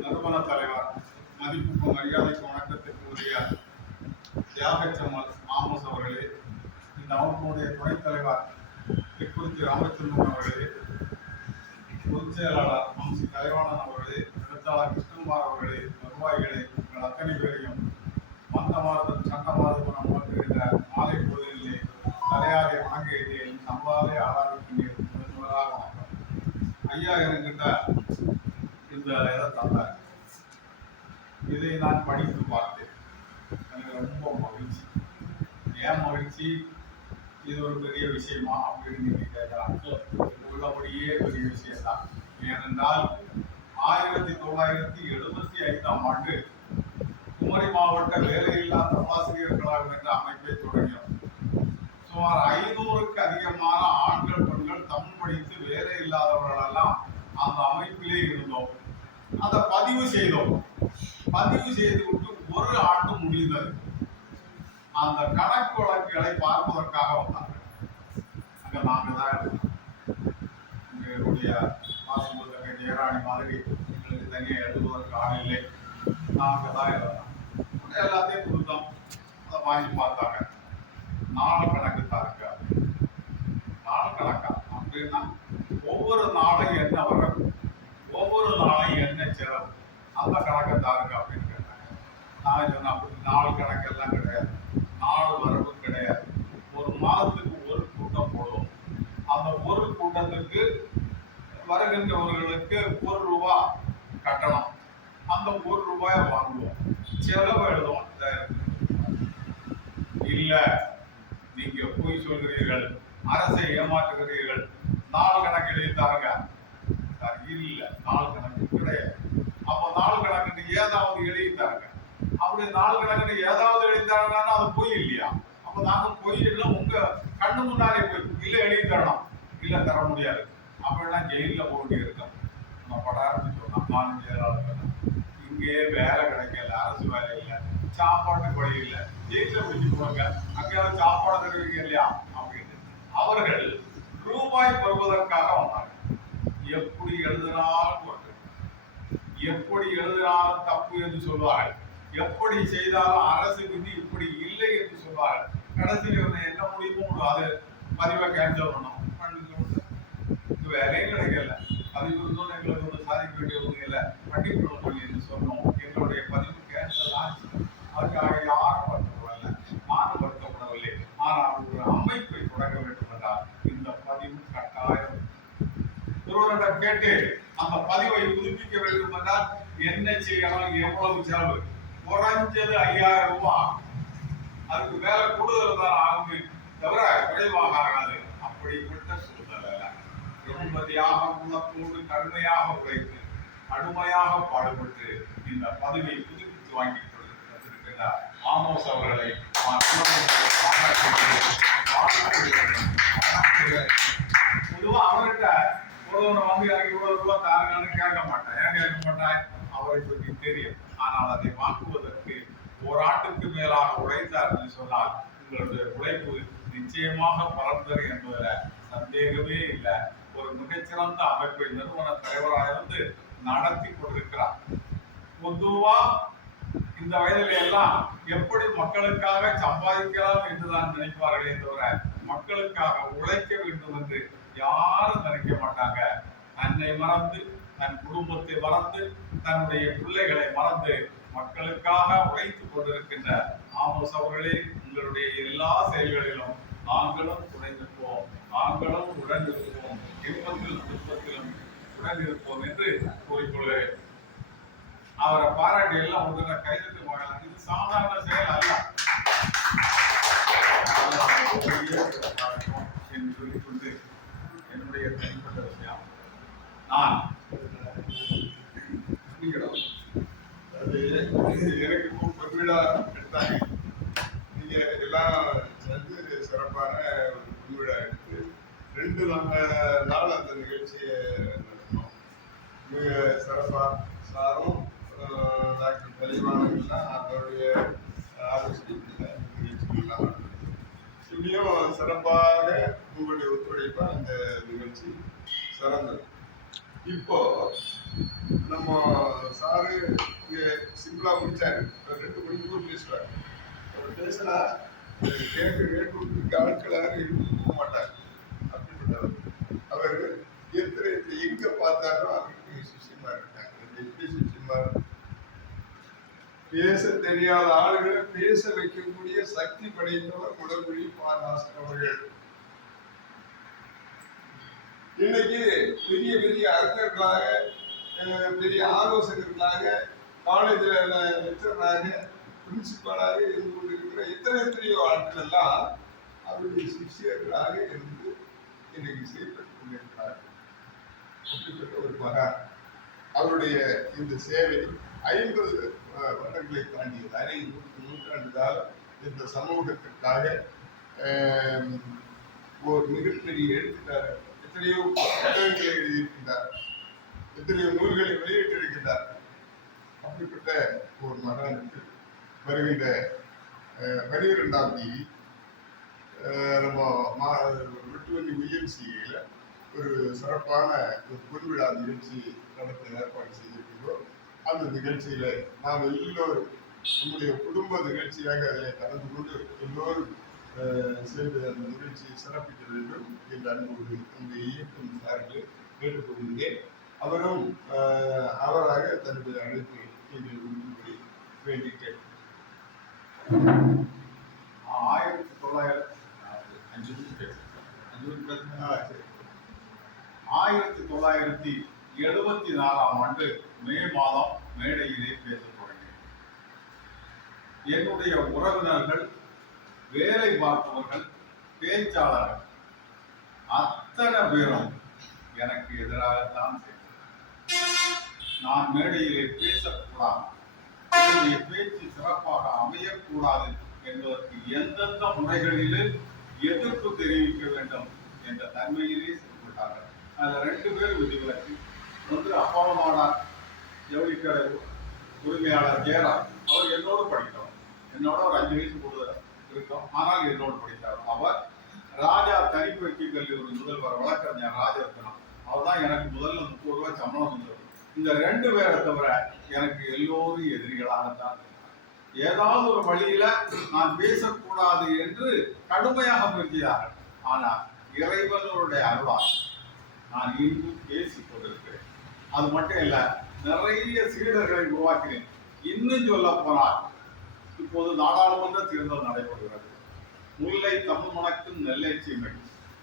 நிறுவன தலைவர் மதிப்புக்கு மரியாதைக்கு வணக்கத்திற்கு உரிய தியாகச்சம்மல் மாமோஸ் அவர்களே இந்த அமைப்புடைய துணைத் தலைவர் திருக்குறிச்சி ராமச்சந்திரன் அவர்களே பொதுச் செயலாளர் வம்சி கலைவாணன் அவர்களே எழுத்தாளர் கிருஷ்ணகுமார் அவர்களே நிர்வாகிகளே உங்கள் அத்தனை பேரையும் வந்த மாதம் சண்ட மாதம் நாம் வந்திருந்த மாலை பொழுதிலே தலையாரை வணங்குகிறேன் சம்பாதை ஆராதிக்கின்றேன் முதலாக வணக்கம். ஐயா எனக்கு இந்த இதை தந்தார் இதை நான் படித்து பார்த்தேன் எனக்கு ரொம்ப மகிழ்ச்சி ஏன் மகிழ்ச்சி இது ஒரு பெரிய விஷயமா அப்படின்னு நீங்க உள்ளபடியே பெரிய விஷயம்தான். ஏனென்றால் ஆயிரத்தி தொள்ளாயிரத்தி எழுபத்தி ஐந்தாம் ஆண்டு குமரி மாவட்ட வேலையில்லா தபாசிரியர்களாக என்ற அமைப்பை தொடங்கினோம் சுமார் ஐநூறுக்கு அதிகமான ஆண்கள் பெண்கள் தமிழ் படித்து வேலை இல்லாதவர்களெல்லாம் அந்த அமைப்பிலே இருந்தோம். அதை பதிவு செய்தோம். பதிவு செய்து விட்டு ஒரு ஆண்டு முடிந்தது. அந்த கணக்கு வழக்குகளை பார்ப்பதற்காக வந்தாங்க அங்க நாங்க தான் எங்களுடைய வாசிப்புத்தக ஜெயராணி மாதிரி எங்களுக்கு தனியாக எழுதுவதற்கு ஆள் இல்லை. நாங்க தான் இருந்தோம். எல்லாத்தையும் கொடுத்தோம். அதை வாங்கி பார்த்தாங்க. நாள் கணக்கு தாருங்க நாள் கணக்கா? அப்படின்னா ஒவ்வொரு நாளும் என்ன வரும்? ஒவ்வொரு நாளையும் என்ன சிறப்பு அந்த கணக்கை தாருங்க அப்படின்னு கேட்டாங்க. நான் சொன்னேன் அப்படி நாள் கணக்கெல்லாம் கிடையாது. மரபும் கிடையாது. ஒரு மாதத்துக்கு ஒரு கூட்டம் போடுவோம் அந்த ஒரு கூட்டத்துக்கு வருகின்றவர்களுக்கு ஒரு ரூபா கட்டணம். அந்த ஒரு ரூபாயை வாங்குவோம். செலவு எழுதுவோம் இந்த இல்ல நீங்க பொய் சொல்கிறீர்கள் அரசை ஏமாற்றுகிறீர்கள் நாள் கணக்கு எழுதி தாருங்க சார், இல்ல நாள் கணக்கு கிடையாது அப்போ நாள் கணக்கு ஏதாவது எழுதி தாருங்க அப்படி நாள் கணக்கு ஏதாவது எழுதி தாருங்கன்னா அது பொய் இல்லையா அப்ப நாங்க பொய் இல்லை உங்க கண்ணு முன்னாலே போய் இல்ல எழுதி தரணும் இல்ல தர முடியாது அப்படின்னா ஜெயில போக வேண்டியிருக்கோம் நம்ம படாருன்னு சொன்னா காலத்தில் இங்கேயே வேலை கிடைக்கல அரசு வேலை இல்லை சாப்பாட்டு கொலை இல்லை. ஜெயிலில் பிடிச்சு போங்க அங்கேயாவது சாப்பாடு தருவீங்க இல்லையா? அப்படின்னு. அவர்கள் ரூபாய் பெறுவதற்காக வந்தாங்க எப்படி எழுதினாலும் ஒன்று எப்படி எழுதினாலும் தப்பு என்று சொல்வார்கள். எப்படி செய்தாலும் அரசு விதி இப்படி இல்லை என்று சொல்வார்கள். கடைசியில் இருந்த என்ன முடிவும் அது பதிவை கேன்சல் பண்ணோம் இது வேலையும் கிடைக்கல. பதிவு இருந்தோம் எங்களுக்கு ஒன்று சாதிக்க வேண்டிய ஒன்றும் இல்லை கண்டிப்பாக என்று சொன்னோம் எங்களுடைய பதிவு கேன்சல் ஆச்சு அதுக்காக யாரும் வருத்தப்படவில்லை நானும் வருத்தப்படவில்லை ஆனால் ஒரு அமைப்பை தொடங்க வேண்டும் என்றால் இந்த பதிவு கட்டாயம் ஒருவரிடம் கேட்டு அந்த பதிவை புதுப்பிக்க வேண்டும் என்றால் என்ன செய்யணும் எவ்வளவு செலவு? குறைஞ்சது ஐயாயிரம் ரூபாய் அதுக்கு மேல கூடுதல் தான் ஆகுமே தவிர குறைவாக ஆகாது அப்படிப்பட்ட சூழ்நிலை நிம்மதியாக குணத்தோடு கடுமையாக உழைத்து கடுமையாக பாடுபட்டு இந்த பதவியை புதுப்பித்து வாங்கி கொடுத்திருக்கின்ற ஆமோஸ் அவர்களை நான் பொதுவா அவர்கிட்ட ஒருவனை வந்து எனக்கு இவ்வளவு ரூபாய் தாருங்கன்னு கேட்க மாட்டேன். ஏன் கேட்க மாட்டேன்? அவரை பற்றி தெரியும். ஆனால் அதை வாங்குவதற்கு ஓராண்டுக்கு மேலாக உழைத்தார் என்று சொன்னால் உங்களுடைய உழைப்பு நிச்சயமாக பலர்ந்தது என்பதில் சந்தேகமே இல்லை. ஒரு மிகச்சிறந்த அமைப்பை நிறுவன தலைவராக இருந்து நடத்தி கொண்டிருக்கிறார் பொதுவா இந்த வயதில் எல்லாம் எப்படி மக்களுக்காக சம்பாதிக்கலாம் என்றுதான் நினைப்பார்களே தவிர மக்களுக்காக உழைக்க வேண்டும் என்று யாரும் நினைக்க மாட்டாங்க. தன்னை மறந்து தன் குடும்பத்தை மறந்து தன்னுடைய பிள்ளைகளை மறந்து மக்களுக்காக உழைத்துக் கொண்டிருக்கின்ற ஆமோஸ் அவர்களே உங்களுடைய எல்லா செயல்களிலும் நாங்களும் துணை நாங்களும் உடன் இருப்போம் துன்பத்திலும் இருப்போம் என்று கூறிக்கொள்கிறேன். அவரை பாராட்டி எல்லாம் முதல்ல கைதட்டு வாங்கலாம் இது சாதாரண செயல் அல்ல. என்று சொல்லிக்கொண்டு என்னுடைய தனிப்பட்ட விஷயம். நான் எனக்கு இப்போ பொன்விழா எடுத்தாங்க. நீங்க எல்லாம் சேர்ந்து சிறப்பான ஒரு பொன்விழா எடுத்து ரெண்டு நா- நாள் அந்த நிகழ்ச்சியை மிக சிறப்பா சாரும் டாக்டர் தெளிவானவங்களாம் அதோடைய ஆலோசனை இப்படியும் சிறப்பாக உங்களுடைய ஒத்துழைப்பா இந்த நிகழ்ச்சி சிறந்தது. இப்போ நம்ம சாரு இங்கே சிம்பிளா முடிச்சாரு. ரெண்டு மணிக்கு பேசுவார். அவர் பேசினா கேட்க கேட்க ஆட்களாக இருக்க போக மாட்டார் அப்படிப்பட்டவர் அவர் எத்தனை எங்க பார்த்தாலும் அவருக்கு சிஷ்யமா இருக்காங்க எப்படி சிஷ்யமா பேச தெரியாத ஆளுகளை பேச வைக்கக்கூடிய சக்தி படைத்தவர் குடமொழி பாராசன் அவர்கள். இன்னைக்கு பெரிய பெரிய அறிஞர்களாக பெரிய ஆலோசகர்களாக காலேஜில் லெக்சராக பிரின்சிபலாக இருந்து கொண்டிருக்கிற எத்தனை எத்தனையோ ஆட்கள் எல்லாம் அவருடைய சிஷியர்களாக இருந்து இன்னைக்கு செயல்பட்டு கொண்டிருக்கிறார்கள். அப்படிப்பட்ட ஒரு மகா அவருடைய இந்த சேவை ஐம்பது வருடங்களை தாண்டியது அரை நூற்றாண்டு காலம் இந்த சமூகத்திற்காக ஒரு மிகப்பெரிய எழுத்துக்காரர் எத்தனையோ புத்தகங்களை எழுதியிருக்கின்றார். எத்தனையோ நூல்களை வெளியிட்டிருக்கின்றார். அப்படிப்பட்ட ஒரு மகானுக்கு வருகின்ற பனிரெண்டாம் தேதி நம்ம மா வெட்டுவண்டி உயர்ச்சியில் ஒரு சிறப்பான ஒரு பொன்விழா நிகழ்ச்சி நடத்த ஏற்பாடு செய்திருக்கிறோம் அந்த நிகழ்ச்சியில நாம் எல்லோரும் நம்முடைய குடும்ப நிகழ்ச்சியாக அதில் கலந்து கொண்டு எல்லோரும் சேர்ந்து அந்த நிகழ்ச்சியை சிறப்பிக்க வேண்டும் என்று அன்போடு அந்த இயக்கம் சார்பில் கேட்டுக்கொள்கிறேன் அவரும் அவராக தன்னுடைய அழைப்பு நீங்கள் உறுதிப்படி வேண்டி ஆயிரத்தி தொள்ளாயிரத்தி அஞ்சு அஞ்சு ஆயிரத்தி தொள்ளாயிரத்தி எழுபத்தி நாலாம் ஆண்டு மே மாதம் மேடையிலே பேச தொடங்கினேன் என்னுடைய உறவினர்கள் வேலை பார்ப்பவர்கள் பேச்சாளர்கள் அத்தனை பேரும் எனக்கு எதிராகத்தான் நான் மேடையிலே பேசக்கூடாது என்னுடைய பேச்சு சிறப்பாக அமையக்கூடாது என்பதற்கு எந்தெந்த முறைகளிலே எதிர்ப்பு தெரிவிக்க வேண்டும் என்ற தன்மையிலே செயல்பட்டார்கள். அதுல ரெண்டு பேர் விதிவிலக்கு. ஒன்று அப்பாவமானார். ஜவுளிக்கடை உரிமையாளர் ஜெயராம். அவர் என்னோடு படித்தவர். என்னோட ஒரு அஞ்சு வயசு கூடுதல் இருக்கும். ஆனால் என்னோடு படித்தார். அவர் ராஜா தனிப்பயிற்சி கல்லூரி முதல்வர் வழக்கறிஞர் ராஜரத்னம். அவர் தான் எனக்கு முதல்ல முப்பது ரூபாய் சம்பளம் செஞ்சவர் இந்த ரெண்டு பேரை தவிர எனக்கு எல்லோரும் எதிரிகளாகத்தான் ஏதாவது ஒரு வழியில நான் பேசக்கூடாது என்று கடுமையாக முயற்சித்தார்கள். ஆனால் இறைவனுடைய அருளால் நான் இன்னும் பேசிக் கொண்டிருக்கிறேன். அது மட்டும் இல்லை நிறைய சீடர்களை உருவாக்கினேன் இன்னும் சொல்ல போனால் இப்போது நாடாளுமன்ற தேர்தல் நடைபெறுகிறது. முல்லை தமிழ் மணக்கும் நெல்லை சீமை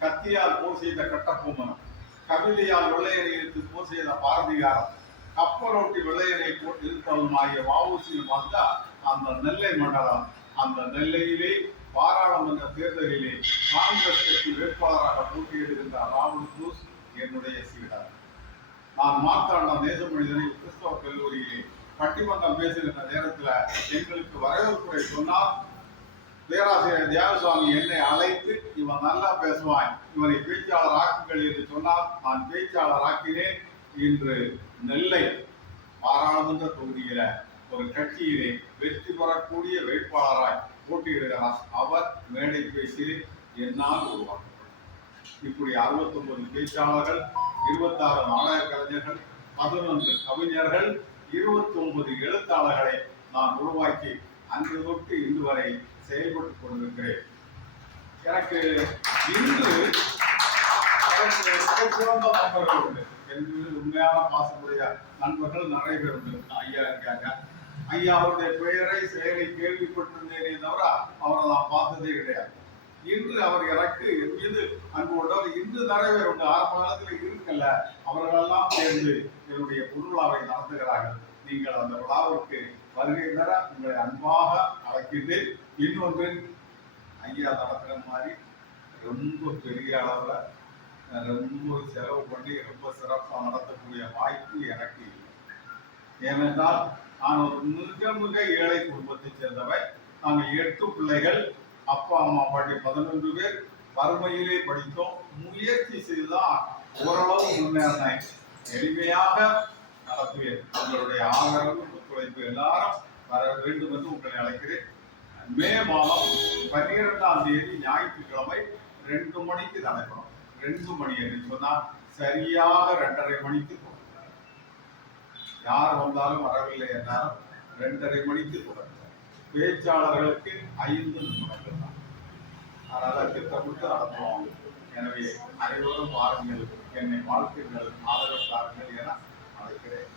கத்தியால் போர் செய்த கட்டபொம்மனம் கவிதையால் வெள்ளையனை போர் செய்த பாரதியாரம் கப்பலோட்டி வெள்ளையனை போட்டு இருப்பதுமாகிய வவுசியில் வந்தா அந்த நெல்லை மண்டலம் அந்த நெல்லையிலே பாராளுமன்ற தேர்தலிலே காங்கிரஸ் கட்சி வேட்பாளராக போட்டியிடுகின்ற ராகுல் குரூஸ் என்னுடைய சீடர். நான் மார்த்தாண்டம் தேசமொழிதனை கிறிஸ்தவ கல்லூரியிலே பட்டிமன்றம் பேசுகின்ற நேரத்துல எங்களுக்கு வரவேற்புரை சொன்னார் பேராசிரியர் தியாகசுவாமி என்னை அழைத்து இவன் நல்லா பேசுவான் இவனை பேச்சாளர் ஆக்குங்கள் என்று சொன்னார் நான் பேச்சாளர் ஆக்கினேன் இன்று நெல்லை பாராளுமன்ற தொகுதியில ஒரு கட்சியிலே வெற்றி பெறக்கூடிய வேட்பாளராய் போட்டியிடுகிறார். அவர் மேடை பேசி என்னால் உருவாக்கப்படும் இப்படி 69 பேச்சாளர்கள் இருபத்தாறு நாடக கலைஞர்கள் பதினொன்று கவிஞர்கள் 29 எழுத்தாளர்களை நான் உருவாக்கி அன்று தொட்டு இன்று வரை செயல்பட்டுக் கொண்டிருக்கிறேன். எனக்கு இன்று நண்பர்கள் உண்டு. என் மீது உண்மையான பாசமுடைய நண்பர்கள் நிறைய பேர் உண்டு. ஐயா இருக்காங்க. ஐயா அவருடைய பெயரை செயலை கேள்விப்பட்டிருந்தேனே தவிர அவரை நான் பார்த்ததே கிடையாது. இன்று அவர் எனக்கு என் மீது அன்பு கொண்டவர். இன்று நிறைய உண்டு. ஆரம்ப காலத்தில் இருக்கல்ல அவர்களெல்லாம் சேர்ந்து என்னுடைய பொருளாவை நடத்துகிறார்கள். நீங்கள் அந்த விழாவிற்கு வருகை தர உங்களை அன்பாக அழைக்கின்றேன். இன்னொன்று ஐயா நடத்துகிற மாதிரி ரொம்ப பெரிய அளவில் ரொம்ப செலவு பண்ணி ரொம்ப சிறப்பாக நடத்தக்கூடிய வாய்ப்பு எனக்கு இல்லை. ஏனென்றால் நான் ஒரு மிக மிக ஏழை குடும்பத்தைச் சேர்ந்தவன். நாங்கள் எட்டு பிள்ளைகள். அப்பா அம்மா பாட்டி பதினொன்று பேர் வறுமையிலே படித்தோம். முயற்சி செய்துதான் ஓரளவு முன்னேறினேன் எளிமையாக நடத்துவேன் உங்களுடைய ஆதரவு ஒத்துழைப்பு எல்லாரும் வர வேண்டும் என்று உங்களை அழைக்கிறேன். மே மாதம் பன்னிரெண்டாம் தேதி ஞாயிற்றுக்கிழமை ரெண்டு மணிக்கு நடக்கணும் ரெண்டு மணி என்று சொன்னால் சரியாக ரெண்டரை மணிக்கு யார் வந்தாலும் வரவில்லை என்றாலும் ரெண்டரை மணிக்கு தொடங்குகிறார் பேச்சாளர்களுக்கு ஐந்து நிமிடங்கள் தான் அதனால திட்டமிட்டு நடத்துவோம். எனவே அனைவரும் வாருங்கள். என்னை வாழ்த்துங்கள் ஆதரவு தாருங்கள் என அழைக்கிறேன்.